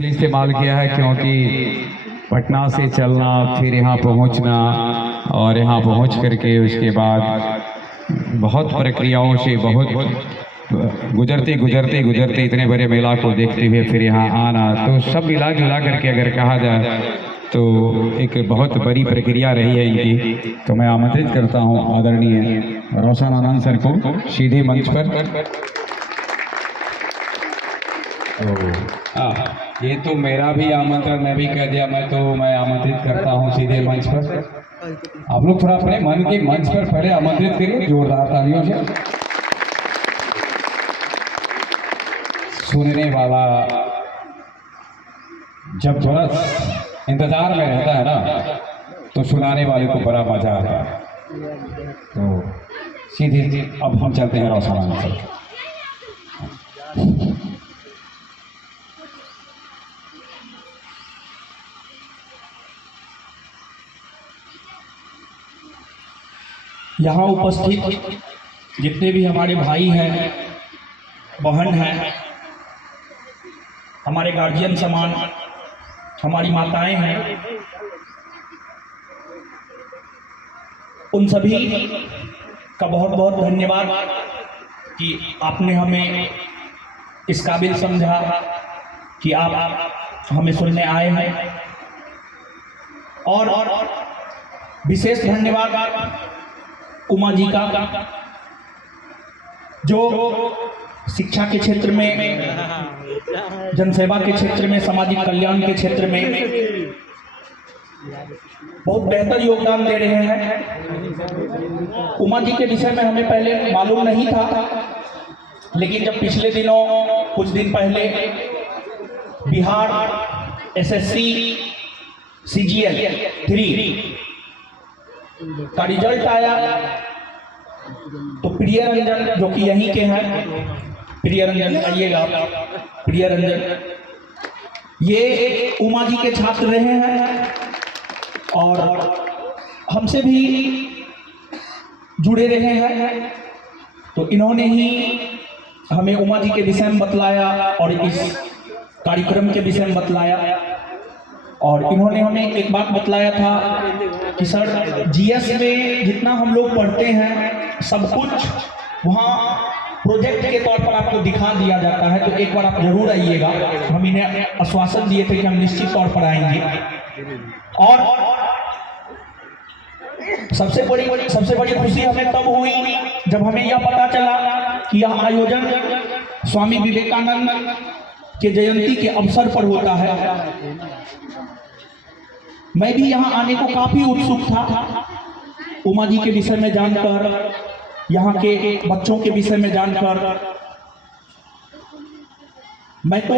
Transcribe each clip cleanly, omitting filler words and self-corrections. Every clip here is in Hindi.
इस्तेमाल किया है, क्योंकि पटना से चलना फिर यहाँ पहुँचना और यहाँ पहुँच करके उसके बाद बहुत प्रक्रियाओं से बहुत गुजरते इतने बड़े मेला को देखते हुए फिर यहाँ आना, तो सब मिला जुला करके अगर कहा जाए तो एक बहुत बड़ी प्रक्रिया रही है इनकी। तो मैं आमंत्रित करता हूँ आदरणीय रोशन आनंद सर को सीधे मंच पर। तो ये तो मेरा भी आमंत्रण मैं भी कह दिया, मैं आमंत्रित करता हूँ सीधे मंच पर। आप लोग थोड़ा अपने मन के मंच पर पहले आमंत्रित करिए जोरदार तालियों से। सुनने वाला जब थोड़ा इंतजार में रहता है ना, तो सुनाने वाले को बड़ा मजा आता है। तो सीधे अब हम चलते हैं रोशन आनंद सर। यहाँ उपस्थित जितने भी हमारे भाई हैं, बहन हैं, हमारे गार्जियन समान हमारी माताएं हैं, उन सभी का बहुत बहुत धन्यवाद कि आपने हमें इस काबिल समझा कि आप हमें सुनने आए हैं। और विशेष धन्यवाद उमा जी का, जो शिक्षा के क्षेत्र में, जनसेवा के क्षेत्र में, सामाजिक कल्याण के क्षेत्र में बहुत बेहतर योगदान दे रहे हैं। उमा जी के विषय में हमें पहले मालूम नहीं था, लेकिन जब पिछले दिनों कुछ दिन पहले बिहार एसएससी CGL 3 का रिजल्ट आया, तो प्रिय रंजन जो कि यहीं के हैं, प्रिय रंजन आइएगा, प्रिय रंजन ये उमा जी के छात्र रहे हैं और हमसे भी जुड़े रहे हैं। तो इन्होंने ही हमें उमा जी के विषय में बतलाया और इस कार्यक्रम के विषय में बतलाया। और इन्होंने हमें एक बात बतलाया था कि सर GS में जितना हम लोग पढ़ते हैं सब कुछ वहाँ प्रोजेक्ट के तौर पर आपको दिखा दिया जाता है, तो एक बार आप जरूर आइएगा। हम इन्हें आश्वासन दिए थे कि हम निश्चित तौर पर आएंगे। और सबसे बड़ी खुशी हमें तब हुई जब हमें यह पता चला कि यह आयोजन स्वामी विवेकानंद के जयंती के अवसर पर होता है। मैं भी यहाँ आने को काफी उत्सुक था, उमा जी के विषय में जानकर, यहाँ के बच्चों के विषय में जानकर। मैं तो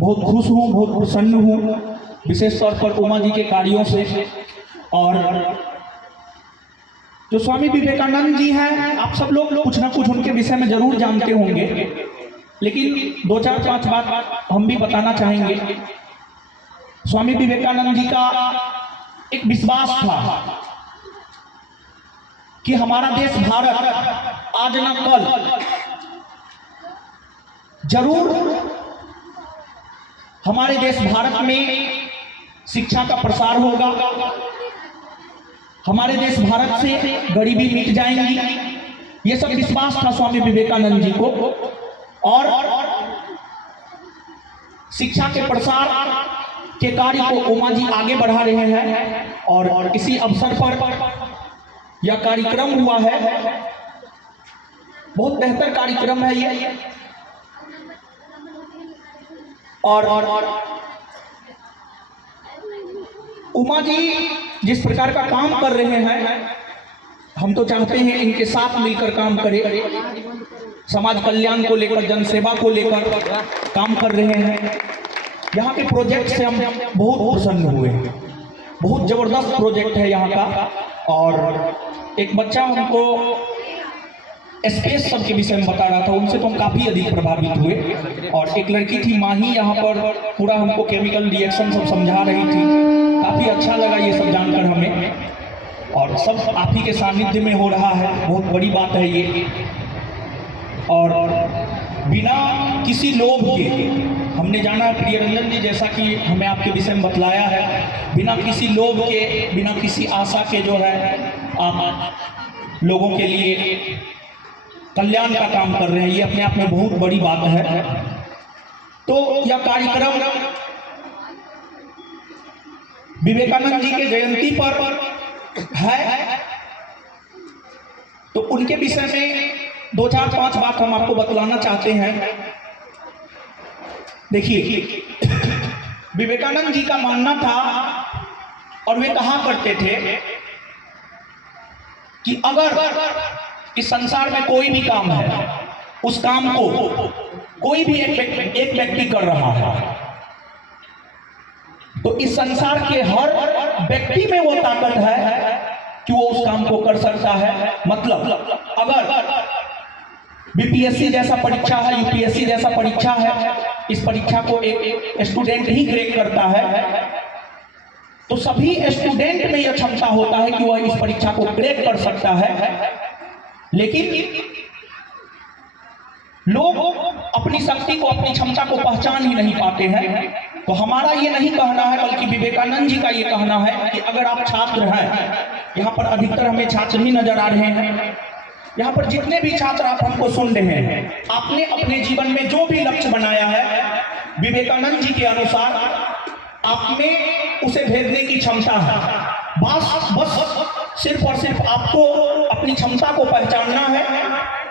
बहुत खुश हूँ, बहुत प्रसन्न हूँ, विशेष तौर पर उमा जी के कार्यों से। और जो स्वामी विवेकानंद जी हैं, आप सब लोग कुछ ना कुछ उनके विषय में जरूर जानते होंगे, लेकिन 2-4-5 बात हम भी बताना चाहेंगे। स्वामी विवेकानंद जी का एक विश्वास था कि हमारा देश भारत आज न कल जरूर हमारे देश भारत में शिक्षा का प्रसार होगा, हमारे देश भारत से गरीबी मिट जाएंगी। ये सब विश्वास था स्वामी विवेकानंद जी को। और शिक्षा के प्रसार के कार्य को उमा जी आगे बढ़ा रहे हैं और इसी अवसर पर यह कार्यक्रम हुआ है। बहुत बेहतर कार्यक्रम है ये। और उमा जी जिस प्रकार का काम कर रहे हैं, हम तो चाहते हैं इनके साथ मिलकर काम करें। समाज कल्याण को लेकर, जनसेवा को लेकर काम कर रहे हैं। यहाँ के प्रोजेक्ट से हम बहुत प्रसन्न हुए, बहुत जबरदस्त प्रोजेक्ट है यहाँ का। और एक बच्चा हमको स्पेस सब के विषय में बता रहा था, उनसे तो हम काफ़ी अधिक प्रभावित हुए। और एक लड़की थी माही, यहाँ पर पूरा हमको केमिकल रिएक्शन सब समझा रही थी। काफ़ी अच्छा लगा ये सब जानकर हमें, और सब आप ही के सानिध्य में हो रहा है, बहुत बड़ी बात है ये। और बिना किसी लोभ के हमने जाना है प्रिय रंजन जी, जैसा कि हमें आपके विषय में बतलाया है, बिना किसी लोभ के, बिना किसी आशा के जो है आप लोगों के लिए कल्याण का काम कर रहे हैं। ये अपने आप में बहुत बड़ी बात है। तो यह कार्यक्रम विवेकानंद जी के जयंती पर है, तो उनके विषय में 2-4-5 बात हम आपको बतलाना चाहते हैं। देखिए, विवेकानंद जी का मानना था और वे कहा करते थे कि अगर इस संसार में कोई भी काम है, उस काम को कोई भी एक व्यक्ति कर रहा है, तो इस संसार के हर व्यक्ति में वो ताकत है कि वो उस काम को कर सकता है। मतलब अगर बीपीएससी जैसा परीक्षा है, यूपीएससी जैसा परीक्षा है, इस परीक्षा को एक स्टूडेंट ही क्रैक करता है, तो सभी स्टूडेंट में यह क्षमता होता है कि वह इस परीक्षा को क्रैक कर सकता है। लेकिन लोग अपनी शक्ति को, अपनी क्षमता को पहचान ही नहीं पाते हैं। तो हमारा ये नहीं कहना है, बल्कि विवेकानंद जी का ये कहना है कि अगर आप छात्र हैं, यहाँ पर अधिकतर हमें छात्र ही नजर आ रहे हैं, यहाँ पर जितने भी छात्र आप हमको सुन रहे हैं, आपने अपने जीवन में जो भी लक्ष्य बनाया है, विवेकानंद जी के अनुसार आप में उसे भेजने की क्षमता है। बस सिर्फ और सिर्फ आपको अपनी क्षमता को पहचानना है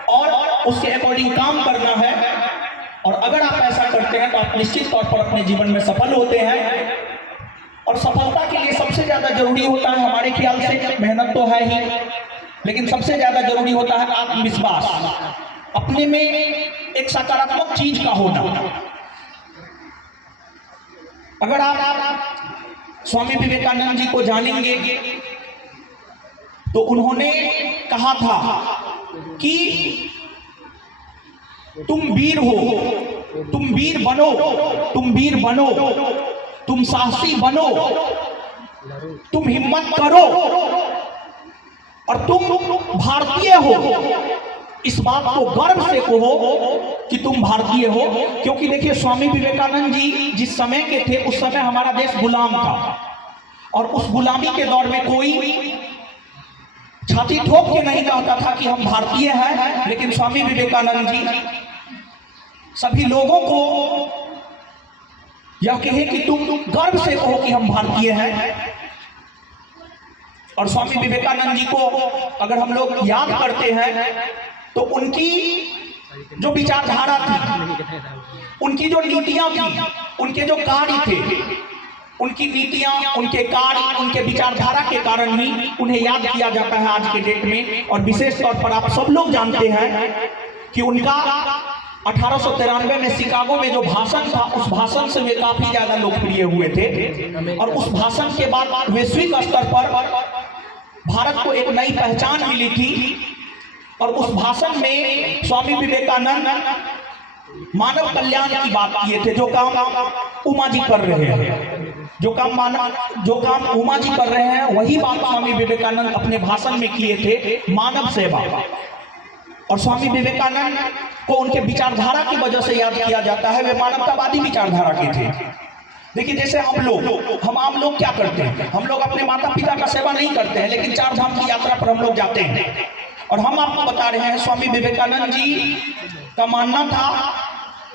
और उसके अकॉर्डिंग काम करना है। और अगर आप ऐसा करते हैं तो आप निश्चित तौर पर अपने जीवन में सफल होते हैं। और सफलता के लिए सबसे ज्यादा जरूरी होता है, हमारे ख्याल से मेहनत तो है ही, लेकिन सबसे ज्यादा जरूरी होता है आत्मविश्वास, अपने में एक सकारात्मक चीज का होना। अगर आप स्वामी विवेकानंद जी को जानेंगे तो उन्होंने कहा था कि तुम वीर हो, तुम वीर बनो, तुम वीर बनो, तुम साहसी बनो, तुम हिम्मत करो और तुम भारतीय हो। इस बात को गर्व से कहो कि तुम भारतीय हो। क्योंकि देखिए, स्वामी विवेकानंद जी जिस समय के थे, उस समय हमारा देश गुलाम था और उस गुलामी के दौर में कोई छाती ठोक के नहीं कहता था कि हम भारतीय हैं। लेकिन स्वामी विवेकानंद जी सभी लोगों को यह कहे कि तुम गर्व से कहो कि हम भारतीय हैं। और स्वामी विवेकानंद जी को अगर हम लोग याद करते हैं तो उनकी जो विचारधारा थी, उनकी जो नीतियां थी, उनके जो कार्य थे, उनकी नीतियां, उनके कार्य, उनके विचारधारा के कारण ही उन्हें याद किया जाता है आज के डेट में। और विशेष तौर पर आप सब लोग जानते हैं कि उनका 1893 में शिकागो में जो भाषण था, उस भाषण से वे काफी ज्यादा लोकप्रिय हुए थे। और उस भाषण के बाद वैश्विक स्तर पर भारत को एक नई पहचान मिली थी। और उस भाषण में स्वामी विवेकानंद मानव कल्याण की बात किए थे। जो काम उमा जी कर रहे हैं, जो काम उमा जी कर रहे हैं, वही बात स्वामी विवेकानंद अपने भाषण में किए थे, मानव सेवा। और स्वामी विवेकानंद को उनके विचारधारा की वजह से याद किया जाता है, वे मानवतावादी विचारधारा के थे। देखिए, जैसे हम आम लोग क्या करते हैं, हम लोग अपने माता पिता का सेवा नहीं करते हैं, लेकिन 4 धाम की यात्रा पर हम लोग जाते हैं। और हम आपको बता रहे हैं, स्वामी विवेकानंद जी का मानना था,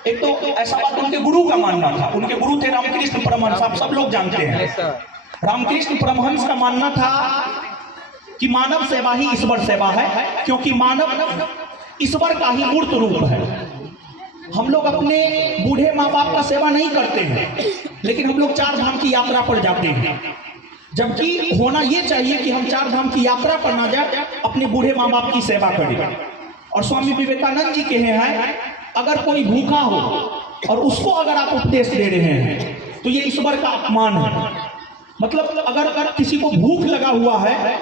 एक तो ऐसा बात उनके गुरु का मानना था, उनके गुरु थे रामकृष्ण परमहंस, आप सब लोग जानते हैं। रामकृष्ण परमहंस का मानना था कि मानव सेवा ही ईश्वर सेवा है, क्योंकि मानव ईश्वर का ही मूर्त रूप है। हम लोग अपने बूढ़े माँ बाप का सेवा नहीं करते हैं, लेकिन हम लोग 4 धाम की यात्रा पर जाते हैं। जबकि होना ये चाहिए कि हम 4 धाम की यात्रा पर ना जाए, अपने बूढ़े माँ बाप की सेवा करें। और स्वामी विवेकानंद जी कहे हैं, अगर कोई भूखा हो और उसको अगर आप उपदेश दे रहे हैं तो ये ईश्वर का अपमान है। मतलब अगर किसी को भूख लगा हुआ है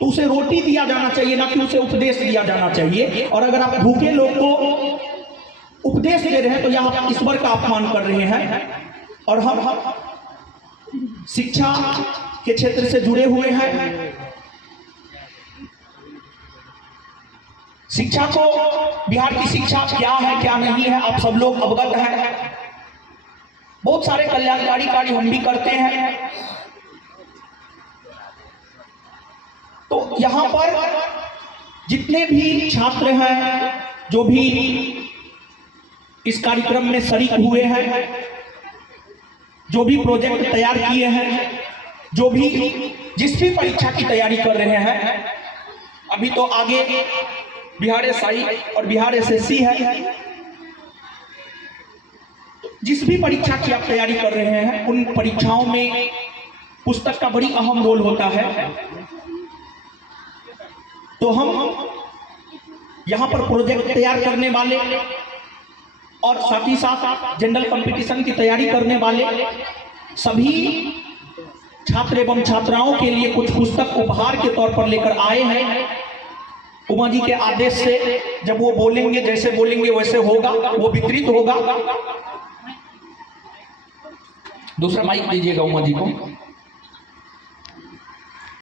तो उसे रोटी दिया जाना चाहिए, ना कि उसे उपदेश दिया जाना चाहिए। और अगर आप भूखे लोग को उपदेश दे रहे हैं तो यह आप ईश्वर का अपमान कर रहे हैं। और हम शिक्षा के क्षेत्र से जुड़े हुए हैं। शिक्षा को, बिहार की शिक्षा क्या है क्या नहीं है, आप सब लोग अवगत हैं। बहुत सारे कल्याणकारी कार्य हम भी करते हैं। तो यहाँ पर जितने भी छात्र हैं, जो भी इस कार्यक्रम में शरीक हुए हैं, जो भी प्रोजेक्ट तैयार किए हैं, जो भी जिस भी परीक्षा की तैयारी कर रहे हैं, अभी तो आगे बिहार एसआई और बिहार एसएससी है, जिस भी परीक्षा की आप तैयारी कर रहे हैं, उन परीक्षाओं में पुस्तक का बड़ी अहम रोल होता है। तो हम यहाँ पर प्रोजेक्ट तैयार करने वाले और साथ ही साथ जनरल कंपटीशन की तैयारी करने वाले सभी छात्र एवं छात्राओं के लिए कुछ पुस्तक उपहार के तौर पर लेकर आए हैं। उमा जी के आदेश से जब वो बोलेंगे, जैसे बोलेंगे वैसे होगा, वो वितरित होगा। दूसरा माइक दीजिएगा उमा जी को।